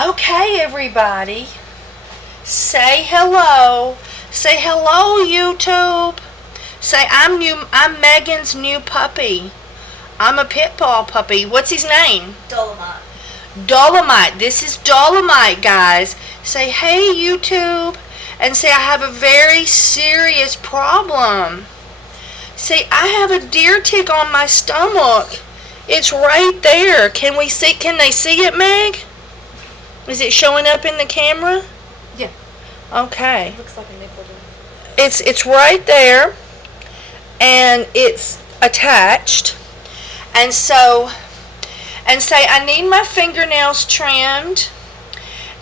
Okay, everybody. Say hello. Say hello, YouTube. Say I'm Megan's new puppy. I'm a pit bull puppy. What's his name? Dolomite. Dolomite. This is Dolomite, guys. Say hey, YouTube. And say I have a very serious problem. Say I have a deer tick on my stomach. It's right there. Can they see it, Meg? Is it showing up in the camera? Yeah. Okay. Looks like a nipple. It's right there, and it's attached. And say I need my fingernails trimmed,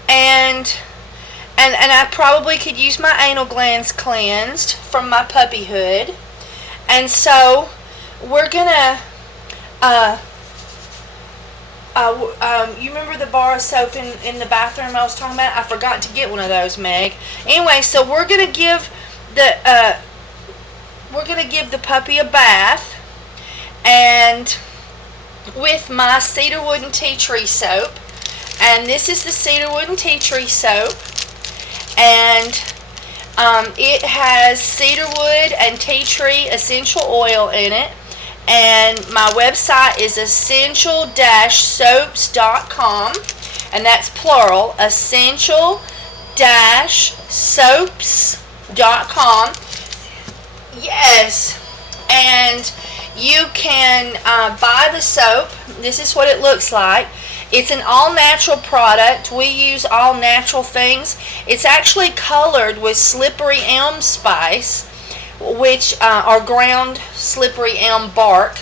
and I probably could use my anal glands cleansed from my puppyhood. And so we're gonna you remember the bar of soap in the bathroom I was talking about? I forgot to get one of those, Meg. Anyway, so we're gonna give the puppy a bath, and with my Cedarwood and tea tree soap. And this is the Cedarwood and tea tree soap, and it has cedarwood and tea tree essential oil in it. And my website is essential-soaps.com, and that's plural, essential-soaps.com. Yes, and you can buy the soap. This is what it looks like. It's an all-natural product. We use all natural things. It's actually colored with slippery elm spice, which are ground slippery elm bark,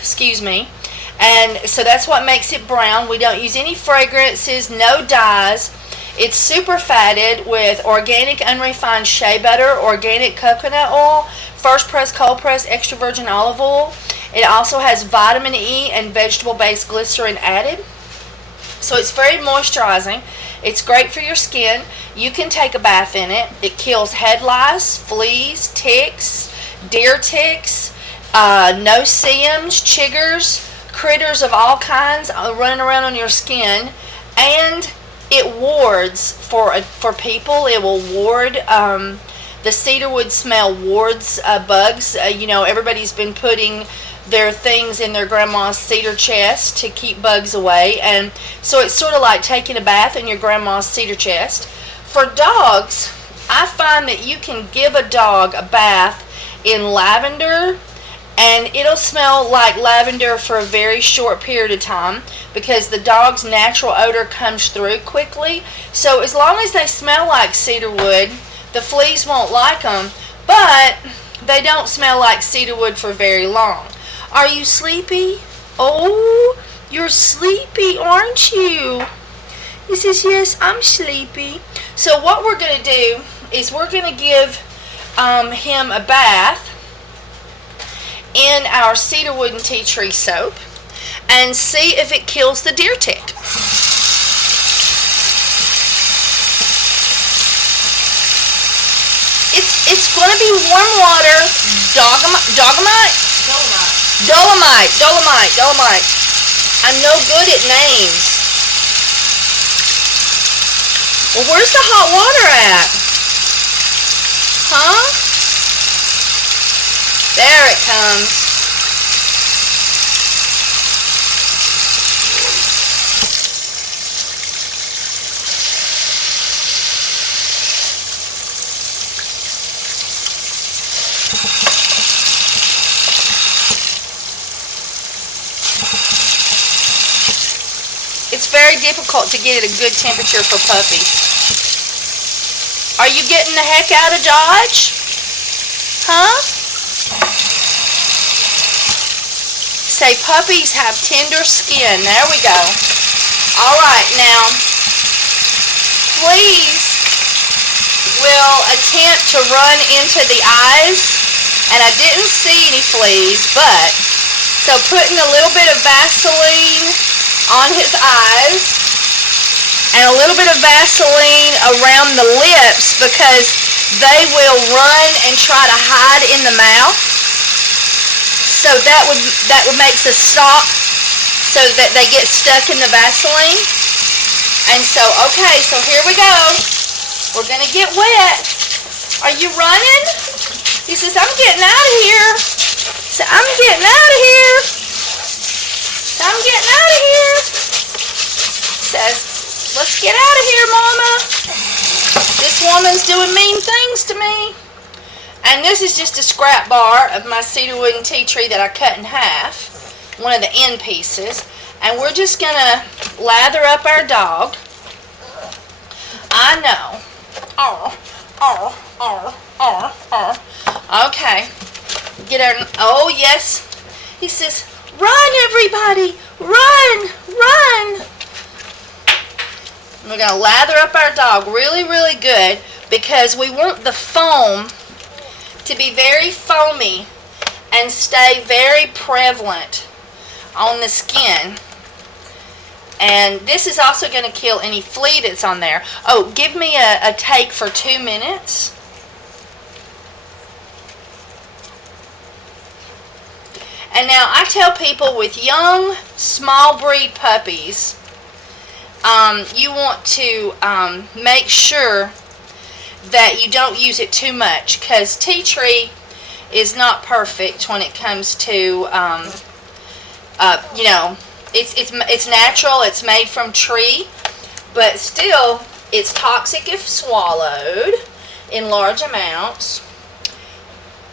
and so that's what makes it brown. We don't use any fragrances, no dyes. It's super fatted with organic unrefined shea butter, organic coconut oil, first press, cold press, extra virgin olive oil. It also has vitamin E and vegetable based glycerin added, so it's very moisturizing. It's great for your skin. You can take a bath in it. It kills head lice, fleas, ticks, deer ticks, no-see-ums, chiggers, critters of all kinds running around on your skin. And it wards for people. It will ward, the cedarwood smell wards bugs. Everybody's been putting their things in their grandma's cedar chest to keep bugs away, and so it's sort of like taking a bath in your grandma's cedar chest. For dogs, I find that you can give a dog a bath in lavender, and it'll smell like lavender for a very short period of time because the dog's natural odor comes through quickly. So as long as they smell like cedarwood, the fleas won't like them, but they don't smell like cedarwood for very long. Are you sleepy? Oh, you're sleepy, aren't you? He says, yes, I'm sleepy. So what we're going to do is we're going to give him a bath in our cedarwood and tea tree soap and see if it kills the deer tick. It's going to be warm water. Dolomite. I'm no good at names. Well, where's the hot water at? Huh? There it comes. It's very difficult to get at a good temperature for puppies. Are you getting the heck out of Dodge? Huh? Say puppies have tender skin. There we go. Alright, now, fleas will attempt to run into the eyes, and I didn't see any fleas, but, so putting a little bit of Vaseline on his eyes, and a little bit of Vaseline around the lips because they will run and try to hide in the mouth. So that would make the stop so that they get stuck in the Vaseline. And so, okay, so here we go. We're going to get wet. Are you running? He says, I'm getting out of here. So I'm getting out of here. So I'm getting out of here. Says, let's get out of here, Mama. This woman's doing mean things to me. And this is just a scrap bar of my cedarwood and tea tree that I cut in half. One of the end pieces. And we're just going to lather up our dog. I know. Okay. Get our, oh yes. He says, run everybody, run, run. We're going to lather up our dog really, really good because we want the foam to be very foamy and stay very prevalent on the skin. And this is also going to kill any flea that's on there. Oh, give me a take for 2 minutes. And now I tell people with young, small breed puppies, you want to make sure that you don't use it too much because tea tree is not perfect when it comes to, you know, it's natural, it's made from tree, but still it's toxic if swallowed in large amounts.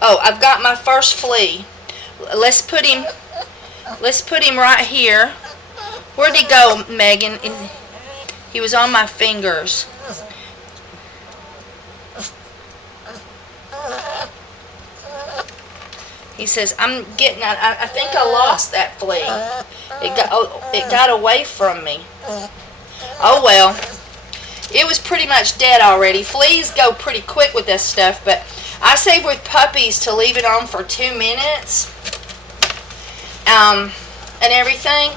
Oh, I've got my first flea. Let's put him right here. Where'd he go, Megan? He was on my fingers. He says, I'm getting, I think I lost that flea. It got away from me. Oh well. It was pretty much dead already. Fleas go pretty quick with this stuff, but I say with puppies to leave it on for 2 minutes. And everything.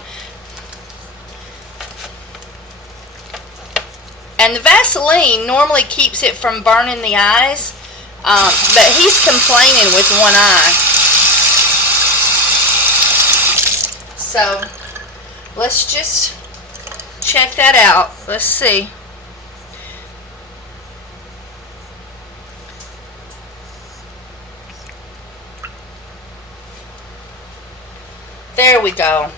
And the Vaseline normally keeps it from burning the eyes, but he's complaining with one eye. So, let's just check that out. Let's see. There we go.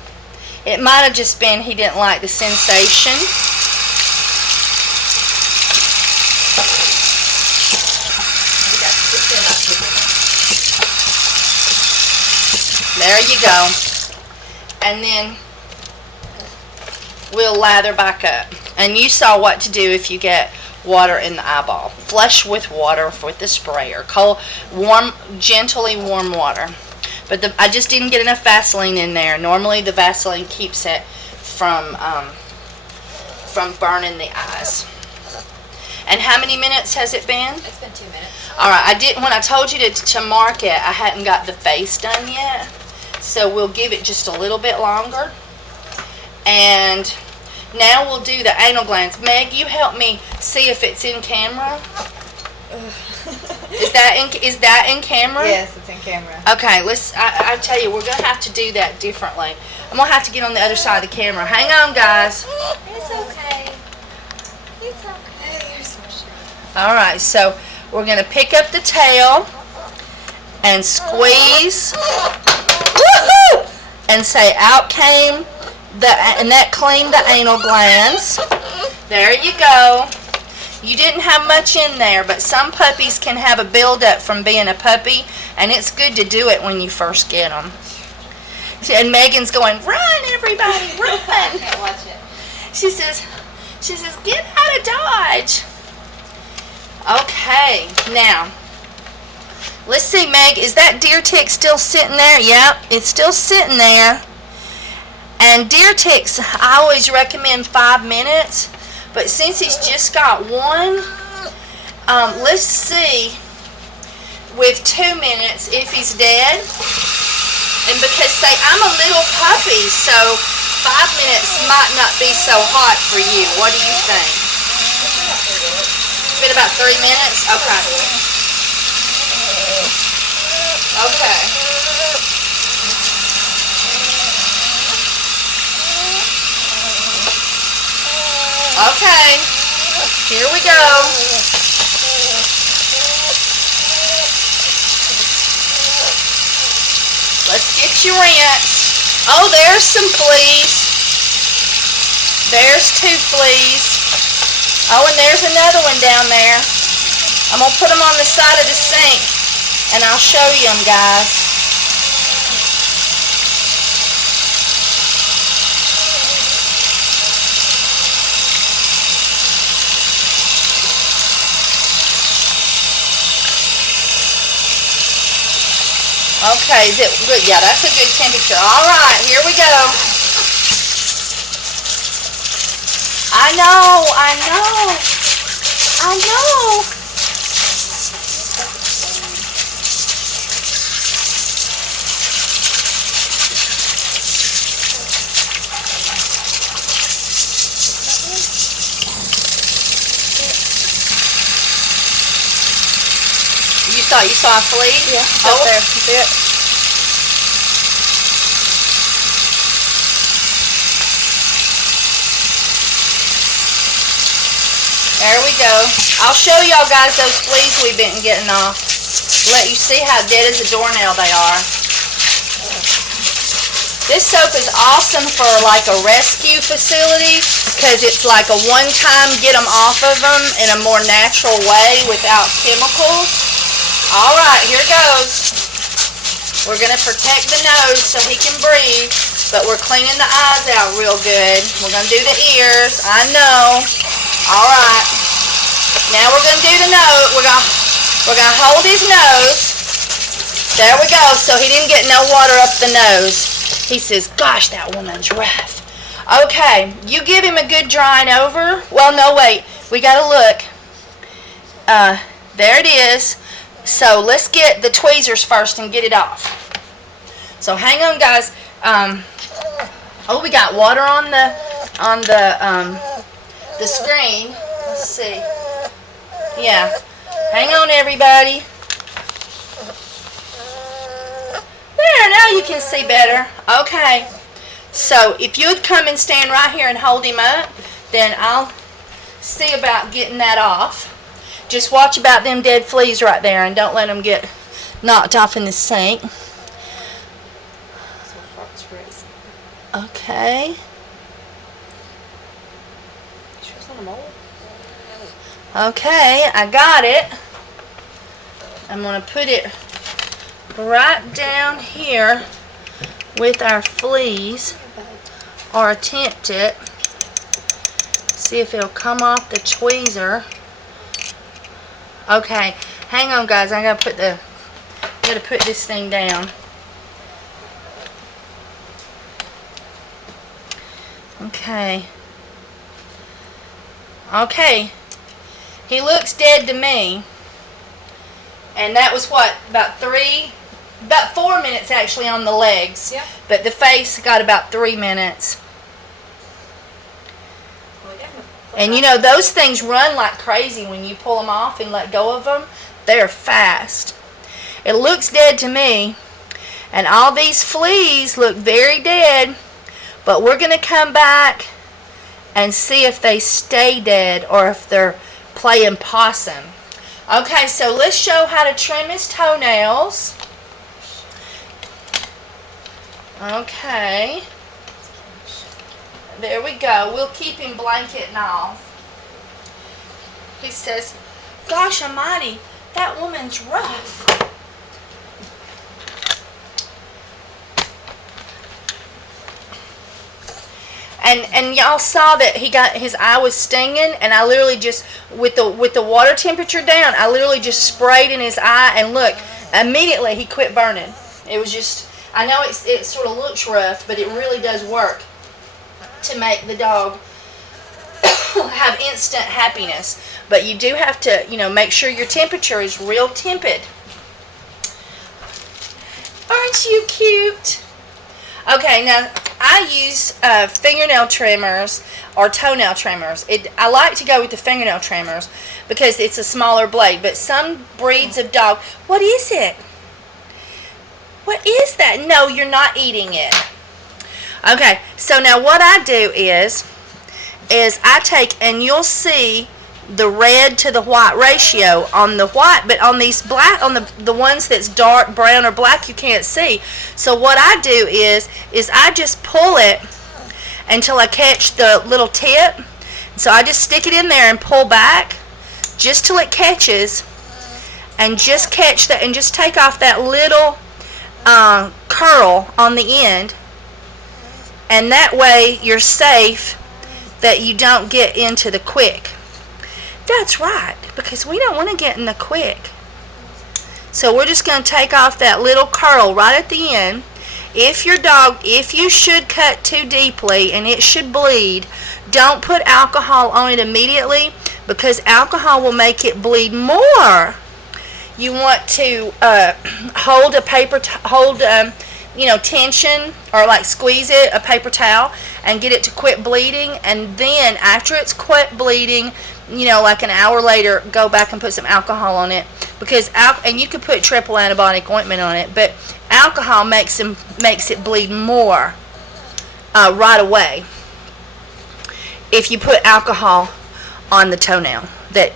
It might have just been he didn't like the sensation. There you go. And then we'll lather back up. And you saw what to do if you get water in the eyeball. Flush with water with the sprayer. Cold, warm, gently warm water. But I just didn't get enough Vaseline in there. Normally the Vaseline keeps it from burning the eyes. And how many minutes has it been? It's been 2 minutes. Alright, when I told you to mark it, I hadn't got the face done yet. So we'll give it just a little bit longer. And now we'll do the anal glands. Meg, you help me see if it's in camera. Is that in camera? Yes, it's in camera. Okay, I tell you, we're going to have to do that differently. I'm going to have to get on the other side of the camera. Hang on, guys. It's okay. It's okay. You're so sure. Alright, so we're going to pick up the tail and squeeze. Woohoo! And say, out came and that cleaned the anal glands. There you go. You didn't have much in there, but some puppies can have a buildup from being a puppy, and it's good to do it when you first get them. And Megan's going, run, everybody, run. I can't watch it. She says, get out of Dodge. Okay, now, let's see, Meg, is that deer tick still sitting there? Yep, it's still sitting there. And deer ticks, I always recommend 5 minutes. But since he's just got one, let's see with 2 minutes if he's dead. And because, say, I'm a little puppy, so 5 minutes might not be so hot for you. What do you think? It's been about 3 minutes? Okay. Okay. Okay, here we go. Let's get you rinsed. Oh, there's some fleas. There's 2 fleas. Oh, and there's another one down there. I'm going to put them on the side of the sink, and I'll show you them, guys. Okay, is it good? Yeah, that's a good temperature. All right, here we go. I know. You saw a flea? Yeah, it's up up there. there. You see it? There we go. I'll show y'all guys those fleas we've been getting off. Let you see how dead as a doornail they are. This soap is awesome for like a rescue facility because it's like a one-time get them off of them in a more natural way without chemicals. All right, here goes. We're going to protect the nose so he can breathe, but we're cleaning the eyes out real good. We're going to do the ears. I know. All right. Now we're going to do the nose. We're going to hold his nose. There we go. So he didn't get no water up the nose. He says, gosh, that woman's rough. Okay, you give him a good drying over. Well, no, wait. We got to look. There it is. So let's get the tweezers first and get it off. So hang on, guys. Oh, we got water on the screen. Let's see. Yeah. Hang on, everybody. There, now you can see better. Okay. So if you'd come and stand right here and hold him up, then I'll see about getting that off. Just watch about them dead fleas right there and don't let them get knocked off in the sink. Okay. Okay, I got it. I'm going to put it right down here with our fleas, or attempt it. See if it'll come off the tweezer. Okay, hang on, guys. I gotta put this thing down. Okay. Okay. He looks dead to me. And that was what, about 4 minutes actually on the legs. Yeah. But the face got about 3 minutes. And you know, those things run like crazy when you pull them off and let go of them. They're fast. It looks dead to me. And all these fleas look very dead. But we're going to come back and see if they stay dead or if they're playing possum. Okay, so let's show how to trim his toenails. Okay. There we go. We'll keep him blanket and all. He says, gosh almighty, that woman's rough. And y'all saw that he got, his eye was stinging, and I literally just, with the water temperature down, I literally just sprayed in his eye, and look, immediately he quit burning. It was just, I know it sort of looks rough, but it really does work to make the dog have instant happiness. But you do have to, you know, make sure your temperature is real tempered. Aren't you cute? Okay, now I use fingernail trimmers or toenail trimmers. I like to go with the fingernail trimmers because it's a smaller blade. But some breeds of dog, what is it? What is that? No, you're not eating it. Okay, so now what I do is is I take, and you'll see the red to the white ratio on the white, but on these black, on the ones that's dark brown or black, you can't see. So what I do is I just pull it until I catch the little tip. So I just stick it in there and pull back just till it catches, and just catch that, and just take off that little curl on the end, and that way you're safe that you don't get into the quick. That's right, because we don't want to get in the quick. So we're just going to take off that little curl right at the end. If you should cut too deeply and it should bleed, don't put alcohol on it immediately, because alcohol will make it bleed more. You want to hold a paper, tension, or like squeeze it, a paper towel, and get it to quit bleeding. And then after it's quit bleeding, like an hour later, go back and put some alcohol on it, because and you could put triple antibiotic ointment on it, but alcohol makes it bleed more right away if you put alcohol on the toenail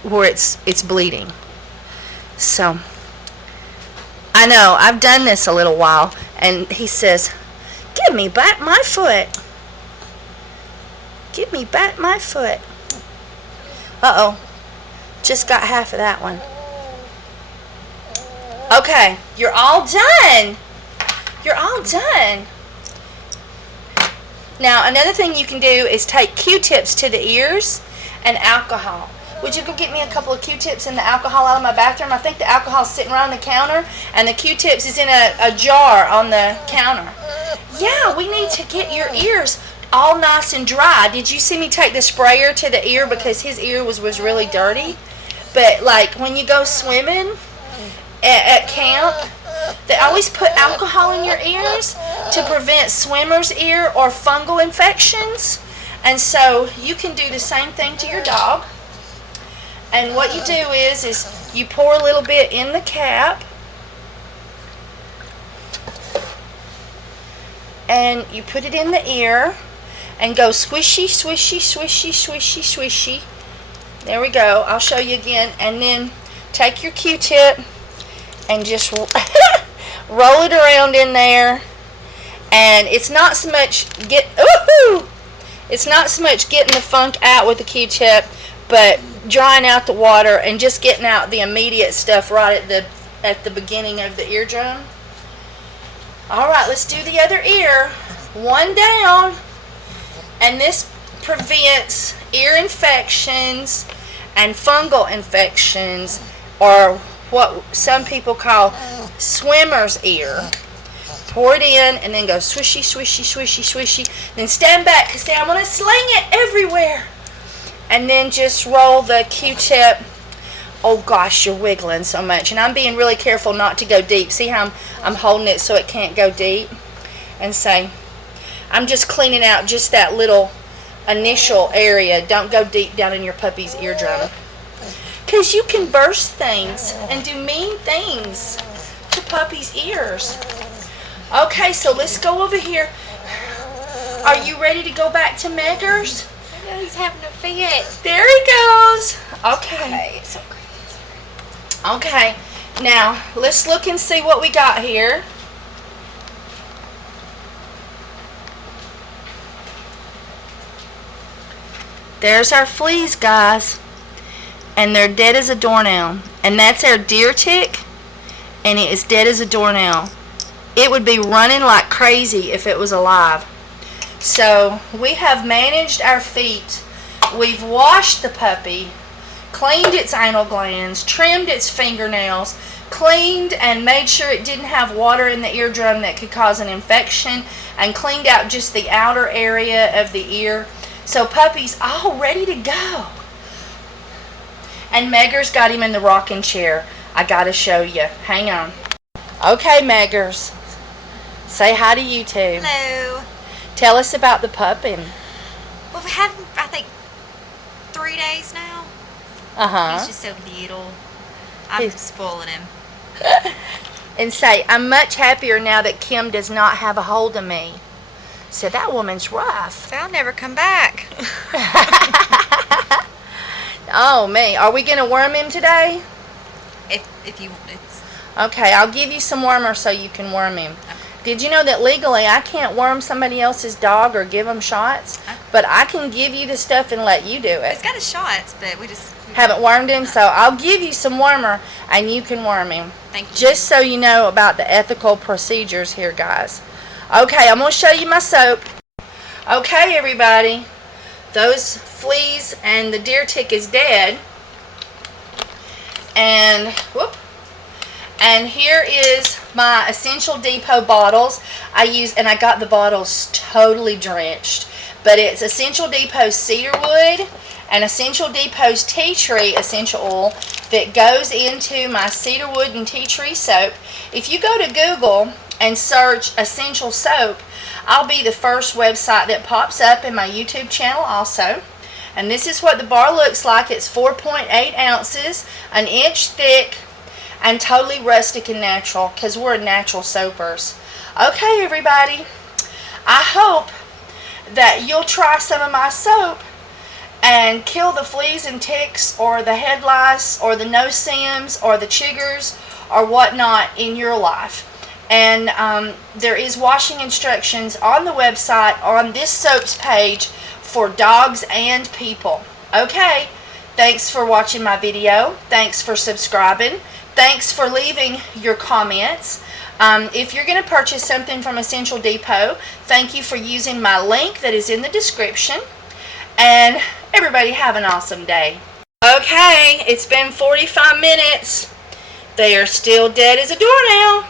where it's bleeding. So I know I've done this a little while, and he says, "Give me back my foot. Give me back my foot." Uh-oh. Just got half of that one. Okay, you're all done. You're all done. Now, another thing you can do is take Q-tips to the ears and alcohol. Would you go get me a couple of Q-tips and the alcohol out of my bathroom? I think the alcohol's sitting right on the counter, and the Q-tips is in a jar on the counter. Yeah, we need to get your ears all nice and dry. Did you see me take the sprayer to the ear, because his ear was really dirty? But like when you go swimming at camp, they always put alcohol in your ears to prevent swimmer's ear or fungal infections. And so you can do the same thing to your dog. And what you do is you pour a little bit in the cap, and you put it in the ear, and go swishy, swishy, swishy, swishy, swishy. There we go. I'll show you again. And then take your Q-tip and just roll it around in there. And it's not so much it's not so much getting the funk out with the Q-tip, but drying out the water and just getting out the immediate stuff right at the beginning of the eardrum. All right, let's do the other ear. One down. And this prevents ear infections and fungal infections, or what some people call swimmer's ear. Pour it in, and then go swishy, swishy, swishy, swishy. Then stand back, because I'm going to sling it everywhere. And then just roll the Q-tip. Oh gosh, you're wiggling so much. And I'm being really careful not to go deep. See how I'm holding it so it can't go deep? And say, I'm just cleaning out just that little initial area. Don't go deep down in your puppy's eardrum, because you can burst things and do mean things to puppy's ears. Okay, so let's go over here. Are you ready to go back to Meggers? He's having a fit. There he goes. Okay. It's okay. Okay, now let's look and see what we got here. There's our fleas, guys, and they're dead as a doornail. And that's our deer tick, and it is dead as a doornail. It would be running like crazy if it was alive. So we have managed our feet. We've washed the puppy, cleaned its anal glands, trimmed its fingernails, cleaned and made sure it didn't have water in the eardrum that could cause an infection, and cleaned out just the outer area of the ear. So puppy's all ready to go. And Meggers got him in the rocking chair. I gotta show you. Hang on. Okay, Meggers. Say hi to YouTube. Hello. Tell us about the puppy. Well, we have him, I think, 3 days now. Uh-huh. He's just so little. I'm spoiling him. And say, I'm much happier now that Kim does not have a hold of me. So that woman's rough. So I'll never come back. Oh, me. Are we going to worm him today? If you, it's Okay, I'll give you some wormer so you can worm him. okay. Did you know that legally I can't worm somebody else's dog or give them shots? Okay. But I can give you the stuff and let you do it. He's got his shots, but we Haven't wormed him, so I'll give you some wormer and you can worm him. Thank you. Just so you know about the ethical procedures here, guys. Okay, I'm going to show you my soap. Okay, everybody. Those fleas and the deer tick is dead. And, whoop. And here is my Essential Depot bottles. And I got the bottles totally drenched. But it's Essential Depot's Cedarwood and Essential Depot's tea tree essential oil that goes into my cedarwood and tea tree soap. If you go to Google and search essential soap, I'll be the first website that pops up in my YouTube channel also. And this is what the bar looks like. It's 4.8 ounces, an inch thick, and totally rustic and natural because we're natural soapers. Okay, everybody. I hope that you'll try some of my soap and kill the fleas and ticks or the head lice or the no-see-ums or the chiggers or whatnot in your life. And there is washing instructions on the website on this soaps page for dogs and people. Okay, thanks for watching my video. Thanks for subscribing. Thanks for leaving your comments. If you're going to purchase something from Essential Depot, thank you for using my link that is in the description. And everybody have an awesome day. Okay, it's been 45 minutes. They are still dead as a doornail.